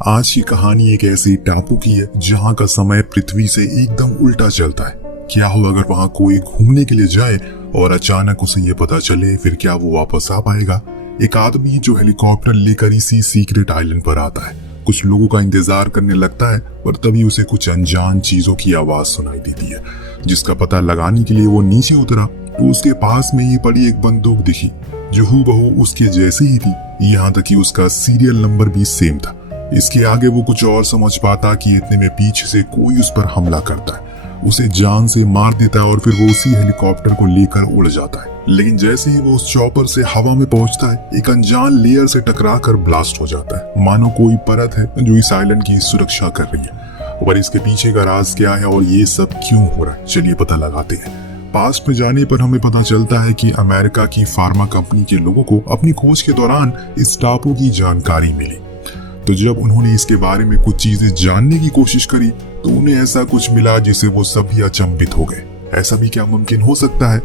आज की कहानी एक ऐसे टापू की है जहाँ का समय पृथ्वी से एकदम उल्टा चलता है। क्या हो अगर वहाँ कोई घूमने के लिए जाए और अचानक उसे ये पता चले, फिर क्या वो वापस आ पाएगा? एक आदमी जो हेलीकॉप्टर लेकर इसी सीक्रेट आइलैंड पर आता है, कुछ लोगों का इंतजार करने लगता है, पर तभी उसे कुछ अनजान चीजों की आवाज सुनाई देती है। जिसका पता लगाने के लिए वो नीचे उतरा तो उसके पास में ही पड़ी एक बंदूक दिखी जो हूबहू उसके जैसी ही थी, यहाँ तक कि उसका सीरियल नंबर भी सेम था। इसके आगे वो कुछ और समझ पाता कि इतने में पीछे से कोई उस पर हमला करता है, उसे जान से मार देता है और फिर वो उसी हेलीकॉप्टर को लेकर उड़ जाता है। लेकिन जैसे ही वो उस चॉपर से हवा में पहुंचता है, एक अनजान लेयर से टकराकर ब्लास्ट हो जाता है, मानो कोई परत है जो इस आइलैंड की सुरक्षा कर रही है। और इसके पीछे का राज क्या है और ये सब क्यों हो रहा है, चलिए पता लगाते हैं। पास्ट में जाने पर हमें पता चलता है कि अमेरिका की फार्मा कंपनी के लोगों को अपनी खोज के दौरान इस टापू की जानकारी मिली। तो जब उन्होंने इसके बारे में कुछ चीजें जानने की कोशिश करी तो उन्हें ऐसा कुछ मिला जिसे वो सभी अचंभित हो गए। ऐसा भी क्या मुमकिन हो सकता है?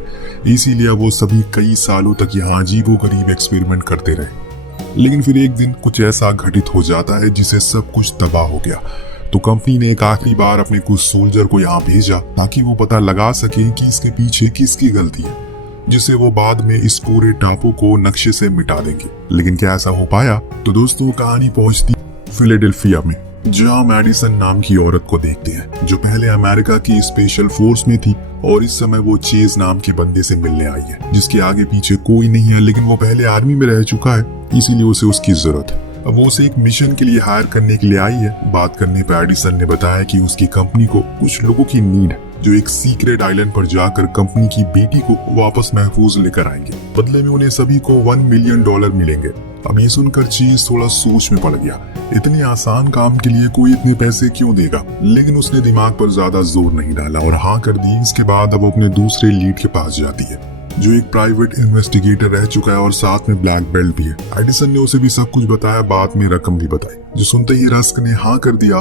इसीलिए वो सभी कई सालों तक यहाँ अजीबोगरीब एक्सपेरिमेंट करते रहे। लेकिन फिर एक दिन कुछ ऐसा घटित हो जाता है जिससे सब कुछ तबाह हो गया। तो कंपनी ने एक आखिरी बार अपने कुछ सोल्जर को यहाँ भेजा ताकि वो पता लगा सके कि इसके पीछे किसकी गलती है, जिससे वो बाद में इस पूरे टापू को नक्शे से मिटा देंगे। लेकिन क्या ऐसा हो पाया? तो दोस्तों कहानी पहुंचती फिलाडेल्फिया में, जहां मैडिसन नाम की औरत को देखते हैं जो पहले अमेरिका की स्पेशल फोर्स में थी और इस समय वो चेज नाम के बंदे से मिलने आई है, जिसके आगे पीछे कोई नहीं है, लेकिन वो पहले आर्मी में रह चुका है, इसीलिए उसे उसकी जरूरत है। अब वो उसे एक मिशन के लिए हायर करने के लिए आई है। बात करने पर एडिसन ने बताया कि उसकी कंपनी को कुछ लोगों की नीड है जो एक सीक्रेट आइलैंड पर जाकर कंपनी की बेटी को वापस महफूज लेकर आएंगे। बदले में उन्हें सभी को $1 मिलियन मिलेंगे। अब ये सुनकर चीज थोड़ा सोच में पड़ गया। इतने आसान काम के लिए कोई इतने पैसे क्यों देगा? लेकिन उसने दिमाग पर ज्यादा जोर नहीं डाला और हाँ कर दी। इसके बाद अब अपने दूसरे लीड के पास जाती है जो एक प्राइवेट इन्वेस्टिगेटर रह चुका है और साथ में ब्लैक बेल्ट भी है। एडिसन ने उसे भी सब कुछ बताया, बाद में रकम भी बताई। जो सुनते ही रस्क ने हाँ कर दिया।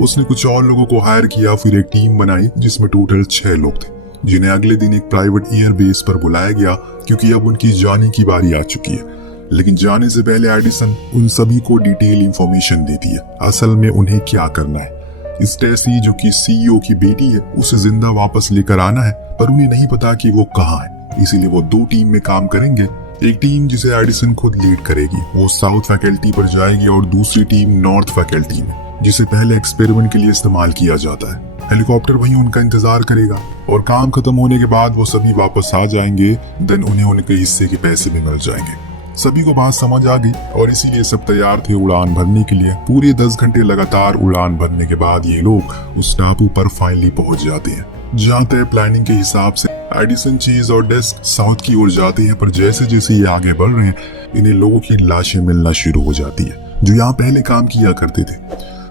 उसने कुछ और लोगों को हायर किया, फिर एक टीम बनाई जिसमें टोटल 6 लोग थे, जिन्हें अगले दिन एक प्राइवेट एयर बेस पर बुलाया गया क्योंकि अब उनकी जाने की बारी आ चुकी है। लेकिन जाने से पहले एडिसन उन सभी को डिटेल इंफॉर्मेशन देती है, असल में उन्हें क्या करना है। इस टेस्ली जो कि सीईओ की बेटी है, उसे जिंदा वापस लेकर आना है, पर उन्हें नहीं पता कि वो कहाँ है। इसीलिए वो 2 टीम में काम करेंगे। एक टीम जिसे एडिसन खुद लीड करेगी, वो साउथ फैकल्टी पर जाएगी और दूसरी टीम नॉर्थ फैकल्टी में, जिसे पहले एक्सपेरिमेंट के लिए इस्तेमाल किया जाता है। हेलीकॉप्टर वहीं उनका इंतजार करेगा और काम खत्म होने के बाद वो सभी वापस आ जाएंगे। देन उन्हें उनके हिस्से के पैसे भी मिल जाएंगे। सभी को बात समझ आ गई और इसीलिए सब तैयार थे उड़ान भरने के लिए। पूरे 10 घंटे लगातार उड़ान भरने के बाद ये लोग उस टापू पर फाइनली पहुंच जाते हैं, जहाँ तय प्लानिंग के हिसाब से एडिसन, चीज और डेस्क साउथ की ओर जाते हैं। पर जैसे जैसे ये आगे बढ़ रहे हैं, इन्हें लोगों की लाशें मिलना शुरू हो जाती है जो यहाँ पहले काम किया करते थे,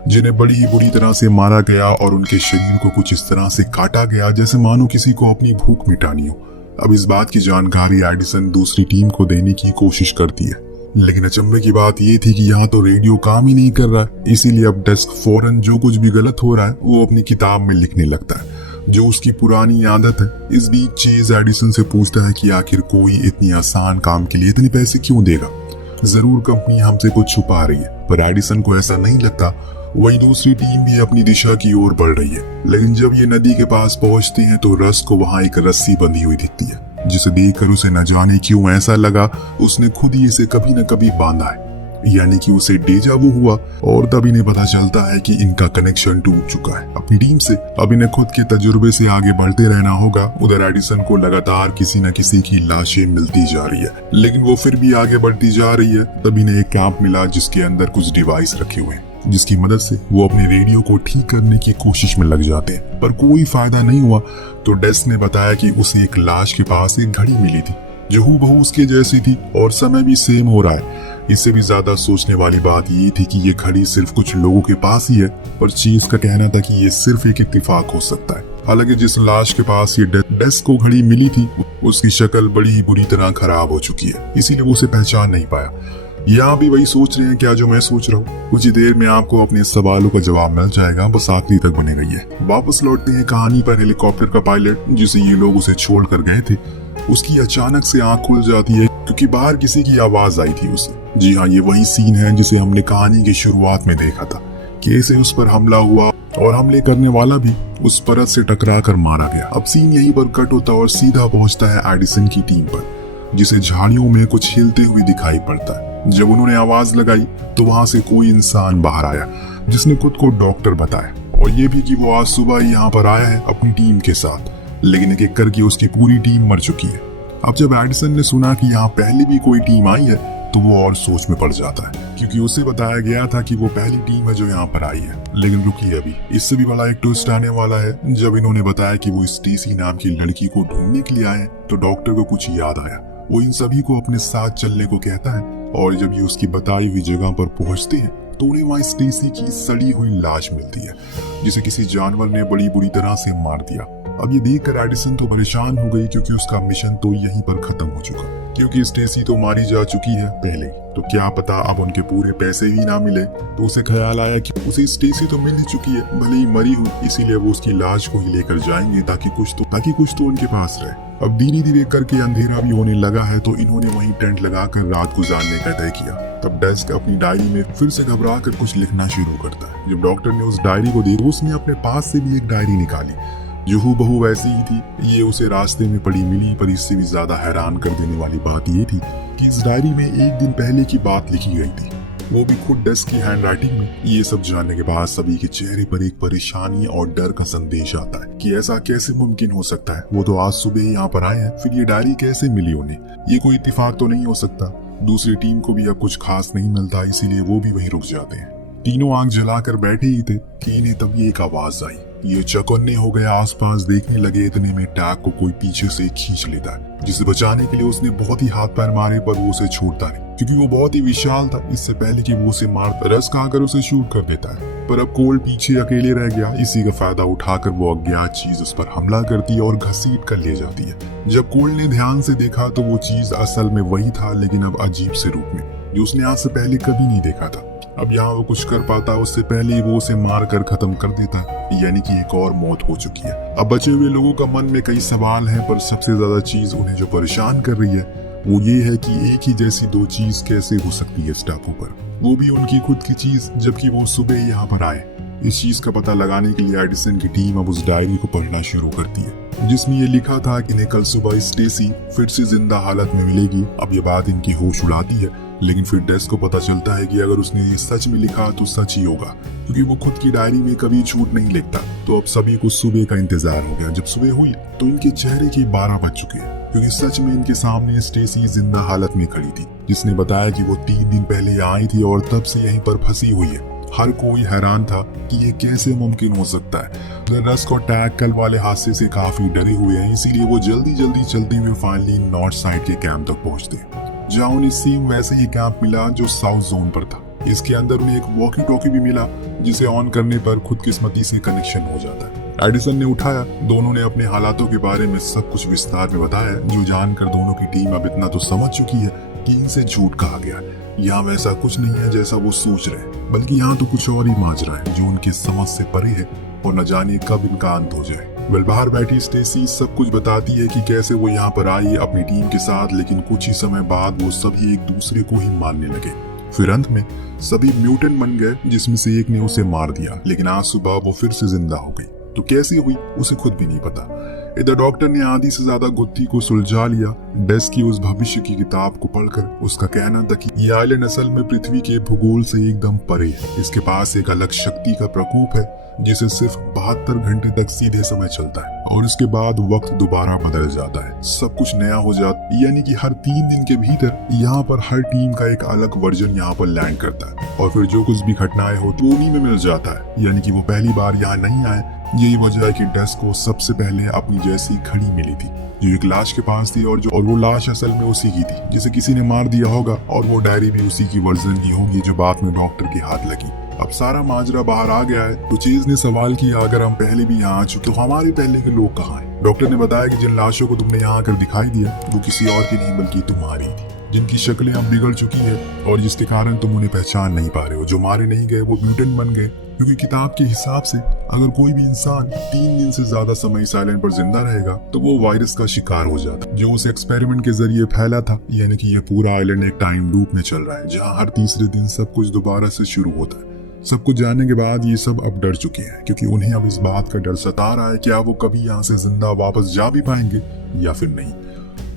जिन्हें बड़ी ही बुरी तरह से मारा गया और उनके शरीर को कुछ इस तरह से काटा गया जैसे मानो किसी को अपनी भूख मिटानी हो। अब इस बात की जानकारी एडिसन दूसरी टीम को देने की कोशिश करती है, लेकिन अचंभे की बात ये थी कि यहाँ तो रेडियो काम ही नहीं कर रहा है। इसीलिए अब डेस्क फौरन जो कुछ भी गलत हो रहा है वो अपनी किताब में लिखने लगता है, जो उसकी पुरानी आदत है। इस बीच चेज एडिसन से पूछता है कि आखिर कोई इतनी आसान काम के लिए इतने पैसे क्यों देगा? जरूर कंपनी हमसे कुछ छुपा रही है, पर एडिसन को ऐसा नहीं लगता। वही दूसरी टीम भी अपनी दिशा की ओर बढ़ रही है। लेकिन जब ये नदी के पास पहुंचते हैं तो रस्क को वहां एक रस्सी बंधी हुई दिखती है, जिसे देखकर उसे न जाने क्यों ऐसा लगा उसने खुद ही इसे कभी न कभी बांधा है, यानी कि उसे डेजा वू हुआ। और तब इन्हें पता चलता है कि इनका कनेक्शन टूट चुका है अपनी टीम से। अब इन्हें खुद के तजुर्बे से आगे बढ़ते रहना होगा। उधर एडिसन को लगातार किसी न किसी की लाशें मिलती जा रही है, लेकिन वो फिर भी आगे बढ़ती जा रही है। तब इन्हें एक कैंप मिला जिसके अंदर कुछ डिवाइस रखे हुए हैं, जिसकी मदद से वो अपने रेडियो को ठीक करने की कोशिश में लग जाते हैं, पर कोई फायदा नहीं हुआ। तो डेस्क ने बताया कि उसे एक लाश के पास एक घड़ी मिली थी जो हूबहू उसके जैसी थी और समय भी सेम हो रहा है। इससे भी ज्यादा सोचने वाली बात ये थी कि ये घड़ी सिर्फ कुछ लोगों के पास ही है, पर चीज का कहना था कि ये सिर्फ एक इत्तेफाक हो सकता है। हालांकि जिस लाश के पास ये डेस्क को घड़ी मिली थी उसकी शक्ल बड़ी ही बुरी तरह खराब हो चुकी है, इसीलिए वो उसे पहचान नहीं पाया। यहाँ भी वही सोच रहे हैं क्या जो मैं सोच रहा हूँ। कुछ ही देर में आपको अपने सवालों का जवाब मिल जाएगा, बस आखिरी तक बने रहिए। वापस लौटते हैं कहानी पर। हेलीकॉप्टर का पायलट जिसे ये लोग उसे छोड़ कर गए थे, उसकी अचानक से आंख खुल जाती है क्योंकि बाहर किसी की आवाज आई थी उसे। जी हाँ, ये वही सीन है जिसे हमने कहानी की शुरुआत में देखा था। कैसे उस पर हमला हुआ और हमले करने वाला भी उस परत से टकरा कर मारा गया। अब सीन यहीं पर कट होता और सीधा पहुंचता है एडिसन की टीम पर, जिसे झाड़ियों में कुछ हिलते हुए दिखाई पड़ता है। जब उन्होंने आवाज लगाई तो वहां से कोई इंसान बाहर आया जिसने खुद को डॉक्टर बताया, और ये भी कि वो आज सुबह ही यहाँ पर आया है अपनी टीम के साथ, लेकिन एक एक करके उसकी पूरी टीम मर चुकी है। अब जब एडिसन ने सुना कि यहाँ पहले भी कोई टीम आई है तो वो और सोच में पड़ जाता है, क्योंकि उसे बताया गया था कि वो पहली टीम है जो यहाँ पर आई है। लेकिन रुकिए, अभी इससे भी बड़ा एक ट्विस्ट आने वाला है। जब इन्होंने बताया कि वो स्टेसी नाम की लड़की को ढूंढने के लिए आए हैं तो डॉक्टर को कुछ याद आया। वो इन सभी को अपने साथ चलने को कहता है, और जब ये उसकी बताई हुई जगह पर पहुंचते हैं तो उन्हें वहाँ स्टेसी की सड़ी हुई लाश मिलती है, जिसे किसी जानवर ने बड़ी बुरी तरह से मार दिया। अब ये देखकर एडिसन तो परेशान हो गई, क्योंकि उसका मिशन तो यहीं पर खत्म हो चुका, क्योंकि स्टेसी तो मारी जा चुकी है पहले। तो क्या पता अब उनके पूरे पैसे ही ना मिले। तो उसे ख्याल आया कि उसे स्टेसी तो मिल ही चुकी है, भले ही मरी हुई, इसीलिए वो उसकी लाश को ही लेकर जाएंगे ताकि कुछ तो उनके पास रहे। अब धीरे धीरे करके अंधेरा भी होने लगा है, तो इन्होंने वहीं टेंट लगाकर रात गुजारने का तय किया। तब डेस्क अपनी डायरी में फिर से घबरा कर कुछ लिखना शुरू करता है। जब डॉक्टर ने उस डायरी को देखा, उसने अपने पास से भी एक डायरी निकाली जो हूबहू वैसी ही थी। ये उसे रास्ते में पड़ी मिली, पर इससे भी ज्यादा हैरान कर देने वाली बात ये थी कि इस डायरी में एक दिन पहले की बात लिखी गई थी, वो भी खुद डेस्क की हैंडराइटिंग में। ये सब जानने के बाद सभी के चेहरे पर एक परेशानी और डर का संदेश आता है कि ऐसा कैसे मुमकिन हो सकता है। वो तो आज सुबह ही यहाँ पर आए हैं, फिर ये डायरी कैसे मिली उन्हें? ये कोई इत्तेफाक तो नहीं हो सकता। दूसरी टीम को भी अब कुछ खास नहीं मिलता, इसीलिए वो भी वहीं रुक जाते हैं। तीनों आंख जलाकर बैठे ही थे कि इन्हें तभी एक आवाज आई। ये चौकन्ने हो गए, आसपास देखने लगे। इतने में टैग को कोई पीछे से खींच लेता है, जिसे बचाने के लिए उसने बहुत ही हाथ पैर मारे, पर वो उसे छोड़ता नहीं, क्योंकि वो बहुत ही विशाल था। इससे पहले कि वो उसे मार, रस खाकर उसे शूट कर देता है। पर अब कोल पीछे अकेले रह गया। इसी का फायदा उठाकर वो अज्ञात चीज उस पर हमला करती है और घसीट कर ले जाती है। जब कोल ने ध्यान से देखा तो वो चीज असल में वही था, लेकिन अब अजीब से रूप में, जो उसने आज से पहले कभी नहीं देखा था। अब यहाँ वो कुछ कर पाता उससे पहले ही वो उसे मार कर खत्म कर देता है, यानी कि एक और मौत हो चुकी है। अब बचे हुए लोगों का मन में कई सवाल हैं, पर सबसे ज्यादा चीज उन्हें जो परेशान कर रही है वो ये है कि एक ही जैसी दो चीज कैसे हो सकती है इस टापू पर, वो भी उनकी खुद की चीज, जबकि वो सुबह ही यहाँ पर आए। इस चीज का पता लगाने के लिए एडिसन की टीम अब उस डायरी को पढ़ना शुरू करती है, जिसमें ये लिखा था कि इन्हें कल सुबह स्टेसी फिर से जिंदा हालत में मिलेगी। अब ये बात इनकी होश उड़ाती है, लेकिन फिर डेस्क को पता चलता है कि अगर उसने ये सच में लिखा तो सच ही होगा, क्योंकि वो खुद की डायरी में कभी झूठ नहीं लिखता। तो अब सभी को सुबह का इंतजार हो गया। जब सुबह हुई तो इनके चेहरे के 12 बज चुके हैं, क्योंकि सच में इनके सामने स्टेसी जिंदा हालत में खड़ी थी, जिसने बताया कि वो 3 दिन पहले आई थी और तब से यहीं पर फंसी हुई है। हर कोई हैरान था कि ये कैसे मुमकिन हो सकता है। रस्क और टैग कल वाले हादसे से काफी डरे हुए हैं, इसीलिए वो जल्दी जल्दी चलते हुए फाइनली नॉर्थ साइड के कैंप तक पहुंचते, जहां उन्हें सेम वैसे ही कैंप मिला जो साउथ जोन पर था। इसके अंदर उन्हें एक वॉकी टॉकी भी मिला, जिसे ऑन करने पर खुद किस्मती से कनेक्शन हो जाता है। एडिसन ने उठाया। दोनों ने अपने हालातों के बारे में सब कुछ विस्तार में बताया, जो जानकर दोनों की टीम अब इतना तो समझ चुकी है कि इनसे झूठ कहा गया। यहाँ वैसा कुछ नहीं है जैसा वो सोच रहे, बल्कि यहाँ तो कुछ और ही माजरा है जो उनकी समझ से परे है, और न जाने कब इनका अंत हो जाए। वेल, बाहर बैठी स्टेसी सब कुछ बताती है कि कैसे वो यहाँ पर आई अपनी टीम के साथ, लेकिन कुछ ही समय बाद वो सभी एक दूसरे को ही मानने लगे। फिर अंत में सभी म्यूटेंट बन गए, जिसमें से एक ने उसे मार दिया, लेकिन आज सुबह वो फिर से जिंदा हो गई। तो कैसे हुई उसे खुद भी नहीं पता। इधर डॉक्टर ने आधी से ज्यादा गुत्थी को सुलझा लिया। डेस्क की उस भविष्य की किताब को पढ़कर उसका कहना था कि ये आइलैंड असल में पृथ्वी के भूगोल से एकदम परे है। इसके पास एक अलग शक्ति का प्रकोप है, जिसे सिर्फ 72 घंटे तक सीधे समय चलता है, और इसके बाद वक्त दोबारा बदल जाता है, सब कुछ नया हो जाता। यानी कि हर 3 दिन के भीतर यहाँ पर हर टीम का एक अलग वर्जन यहाँ पर लैंड करता है, और फिर जो कुछ भी घटनाएं हो तो उन्हीं में मिल जाता है। यानी कि वो पहली बार यहाँ नहीं आए। यही वजह है कि डेस्क को सबसे पहले अपनी जैसी घड़ी मिली थी, जो एक लाश के पास थी, और वो लाश असल में उसी की थी जिसे किसी ने मार दिया होगा, और वो डायरी भी उसी की वर्जन की होगी जो बाद में डॉक्टर के हाथ लगी। अब सारा माजरा बाहर आ गया है। तो चीज ने सवाल किया, अगर हम पहले भी यहाँ आ चुके तो हमारे पहले के लोग कहाँ हैं? डॉक्टर ने बताया कि जिन लाशों को तुमने यहाँ आकर दिखाई दिया वो किसी और की नहीं बल्कि तुम्हारी थी, जिनकी शक्लें अब बिगड़ चुकी है और जिसके कारण तुम उन्हें पहचान नहीं पा रहे हो। जो मारे नहीं गए वो म्यूटेंट बन गए, क्योंकि किताब के हिसाब से अगर कोई भी इंसान 3 दिन से ज्यादा समय इस आइलैंड पर जिंदा रहेगा तो वो वायरस का शिकार हो जाता है, जो उस एक्सपेरिमेंट के जरिए फैला था। यानी कि ये पूरा आइलैंड एक टाइम लूप में चल रहा है, जहाँ हर तीसरे दिन सब कुछ दोबारा से शुरू होता है। सब कुछ जानने के बाद ये सब अब डर चुके हैं, क्योंकि उन्हें अब इस बात का डर सता रहा है क्या वो कभी यहाँ से जिंदा वापस जा भी पाएंगे या फिर नहीं।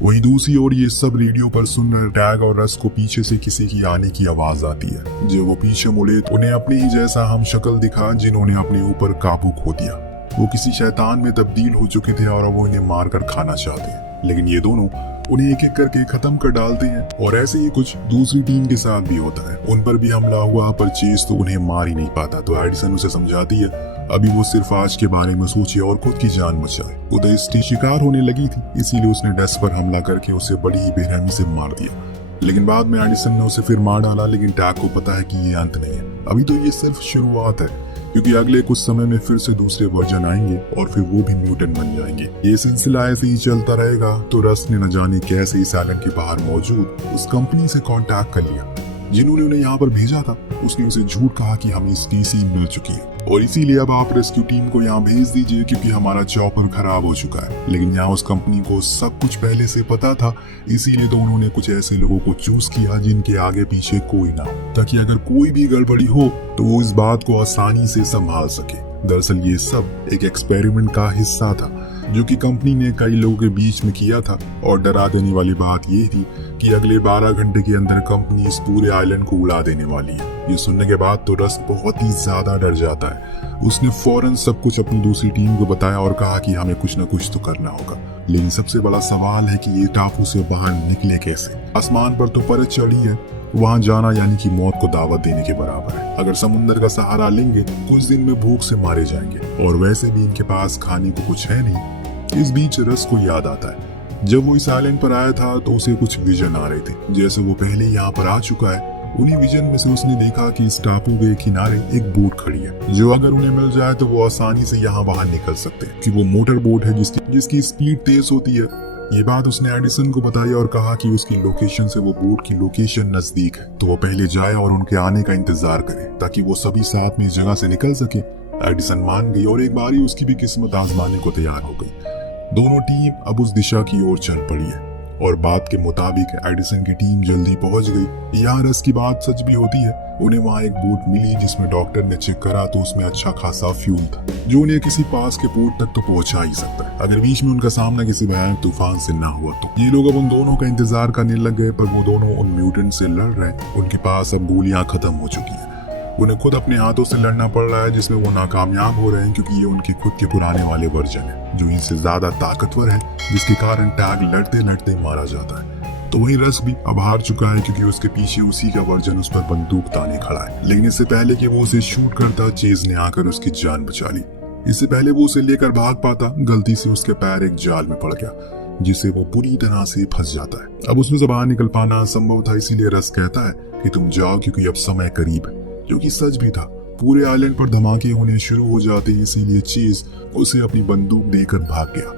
वहीं दूसरी ओर ये सब रेडियो पर सुन रहे टैग और रस को पीछे से किसी की आने की आवाज आती है। जब वो पीछे मुड़े तो उन्हें अपनी ही जैसा हम शक्ल दिखा, जिन्होंने अपने ऊपर काबू खो दिया। वो किसी शैतान में तब्दील हो चुके थे और वो इन्हें मारकर खाना चाहते हैं, लेकिन ये दोनों उन्हें एक एक करके खत्म कर डालते हैं। और ऐसे ही कुछ दूसरी टीम के साथ भी होता है। उन पर भी हमला हुआ, पर चेस तो उन्हें मार ही नहीं पाता। तो एडिसन उसे समझाती है अभी वो सिर्फ आज के बारे में सोचे और खुद की जान बचाए। उदय इसकी शिकार होने लगी थी, इसीलिए उसने डेस पर हमला करके उसे बड़ी ही बेरहमी से मार दिया। लेकिन बाद में एडिसन ने उसे फिर मार डाला, लेकिन टैग को पता है कि ये अंत नहीं है, अभी तो ये सिर्फ शुरुआत है, क्योंकि अगले कुछ समय में फिर से दूसरे वर्जन आएंगे और फिर वो भी म्यूटेंट बन जाएंगे। ये सिलसिला ऐसे ही चलता रहेगा। तो रस ने न जाने कैसे इस आइलैंड के बाहर मौजूद उस कंपनी से कांटेक्ट कर लिया जिन्होंने उन्हें यहाँ पर भेजा था। उसने उसे झूठ कहा कि हमें स्पीसी मिल चुकी है और इसीलिए अब आप रेस्क्यू टीम को यहाँ भेज दीजिए, क्योंकि हमारा चॉपर खराब हो चुका है। लेकिन यहाँ उस कंपनी को सब कुछ पहले से पता था, इसीलिए तो उन्होंने कुछ ऐसे लोगों को चूज किया जिनके आगे पीछे कोई ना हो, ताकि अगर कोई भी गड़बड़ी हो तो वो इस बात को आसानी से संभाल सके। दरअसल ये सब एक एक्सपेरिमेंट का हिस्सा था जो कि कंपनी ने कई लोगों के बीच में किया था। और डरा देने वाली बात ये थी कि अगले 12 घंटे के अंदर कंपनी इस पूरे आइलैंड को उड़ा देने वाली है। ये सुनने के बाद तो रस बहुत ही ज्यादा डर जाता है। उसने फौरन सब कुछ अपनी दूसरी टीम को बताया और कहा कि हमें कुछ न कुछ तो करना होगा। लेकिन सबसे बड़ा सवाल है कि ये टापू से बाहर निकले कैसे। आसमान पर तो परत चढ़ी है, वहां जाना यानी कि मौत को दावत देने के बराबर है। अगर समुद्र का सहारा लेंगे कुछ दिन में भूख से मारे जाएंगे, और वैसे भी इनके पास खाने को कुछ है नहीं। इस बीच रस को याद आता है जब वो इस आइलैंड पर आया था तो उसे कुछ विजन आ रहे थे, जैसे वो पहले यहाँ पर आ चुका है। उन्हीं विजन में से उसने देखा कि इस टापू के किनारे एक बोट खड़ी है, जो अगर उन्हें मिल जाए तो वो आसानी से यहाँ बाहर निकल सकते हैं, कि वो मोटर बोट है जिसकी स्पीड तेज होती है। ये बात उसने एडिसन को बताई और कहा कि उसकी लोकेशन से वो बोट की लोकेशन नजदीक है, तो वो पहले जाए और उनके आने का इंतजार करे ताकि वो सभी साथ में इस जगह से निकल सके। एडिसन मान गई और एक बार ही उसकी भी किस्मत आजमाने को तैयार हो गई। दोनों टीम अब उस दिशा की ओर चल पड़ी है और बात के मुताबिक एडिसन की टीम जल्दी पहुंच गई। यहाँ रस की बात सच भी होती है। उन्हें वहाँ एक बोट मिली जिसमें डॉक्टर ने चेक करा तो उसमें अच्छा खासा फ्यूल था, जो उन्हें किसी पास के पोर्ट तक तो पहुंचा ही सकता है, अगर बीच में उनका सामना किसी भयानक तूफान से ना हुआ तो। ये लोग अब उन दोनों का इंतजार करने लग गए, पर वो दोनों उन म्यूटेंट से लड़ रहे हैं। उनके पास अब गोलियां खत्म हो चुकी है। उन्हें खुद अपने हाथों से लड़ना पड़ रहा है, जिसमें वो नाकामयाब हो रहे हैं, क्योंकि ये उनके खुद के पुराने वाले वर्जन है जो इनसे ज्यादा ताकतवर है, जिसके कारण टैग लड़ते लड़ते मारा जाता है। तो वही रस भी अब हार चुका है, क्योंकि उसके पीछे उसी का वर्जन उस पर बंदूक ताने खड़ा है। लेकिन इससे पहले कि वो उसे शूट करता, चेज ने आकर उसकी जान बचा ली। इससे पहले वो उसे लेकर भाग पाता, गलती से उसके पैर एक जाल में पड़ गया, जिससे वो पूरी तरह से फंस जाता है। अब उसमें से बाहर निकल पाना असंभव था, इसीलिए रस कहता है कि तुम जाओ, क्योंकि अब समय करीब है, जो कि सच भी था। पूरे आइलैंड पर धमाके होने शुरू हो जाते हैं, इसीलिए चेज उसे अपनी बंदूक देकर भाग गया।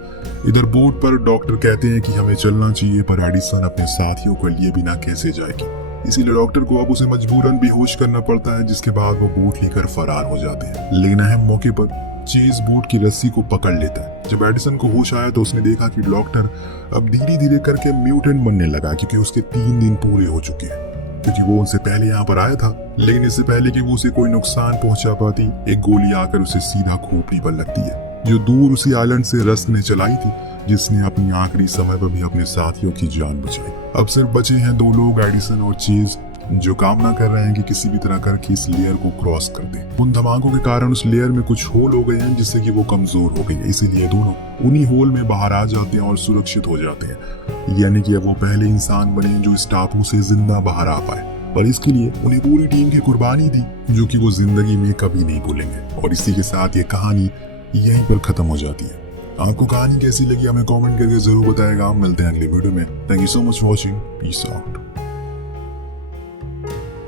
इधर बोट पर डॉक्टर कहते हैं कि हमें चलना चाहिए, पर एडिसन अपने साथियों को लिए बिना कैसे जाएगी, इसीलिए डॉक्टर को अब उसे मजबूरन बेहोश करना पड़ता है, जिसके बाद वो बोट लेकर फरार हो जाते हैं। लेकिन अहम मौके पर चेज बोट की रस्सी को पकड़ लेता है। जब एडिसन को होश आया तो उसने देखा कि डॉक्टर अब धीरे धीरे करके म्यूटेंट बनने लगा, क्योंकि उसके 3 दिन पूरे हो चुके हैं, क्योंकि वो उनसे पहले यहाँ पर आया था। लेकिन इससे पहले कि वो उसे कोई नुकसान पहुंचा पाती, एक गोली आकर उसे सीधा खोपड़ी पर लगती है, जो दूर उसी आइलैंड से रस ने चलाई थी, जिसने अपनी आखिरी समय पर भी अपने साथियों की जान बचाई। अब सिर्फ बचे हैं 2 लोग, एडिसन और चेज, जो कामना कर रहे हैं कि किसी भी तरह करके इस लेयर को क्रॉस कर दें। उन धमाकों के कारण उस लेयर में कुछ होल हो गए हैं, जिससे कि वो कमजोर हो गई है, इसीलिए दोनों उन्हीं होल में बाहर आ जाते हैं और सुरक्षित हो जाते हैं। यानी कि वो पहले इंसान बने जो इस टापू से जिंदा बाहर आ पाए, पर इसके लिए उन्हें पूरी टीम की कुर्बानी थी, जो कि वो जिंदगी में कभी नहीं भूलेंगे। और इसी के साथ ये कहानी यहीं पर खत्म हो जाती है। आपको कहानी कैसी लगी हमें कमेंट करके जरूर बताएगा। मिलते हैं अगली वीडियो में। Thank you so much for watching. Peace out.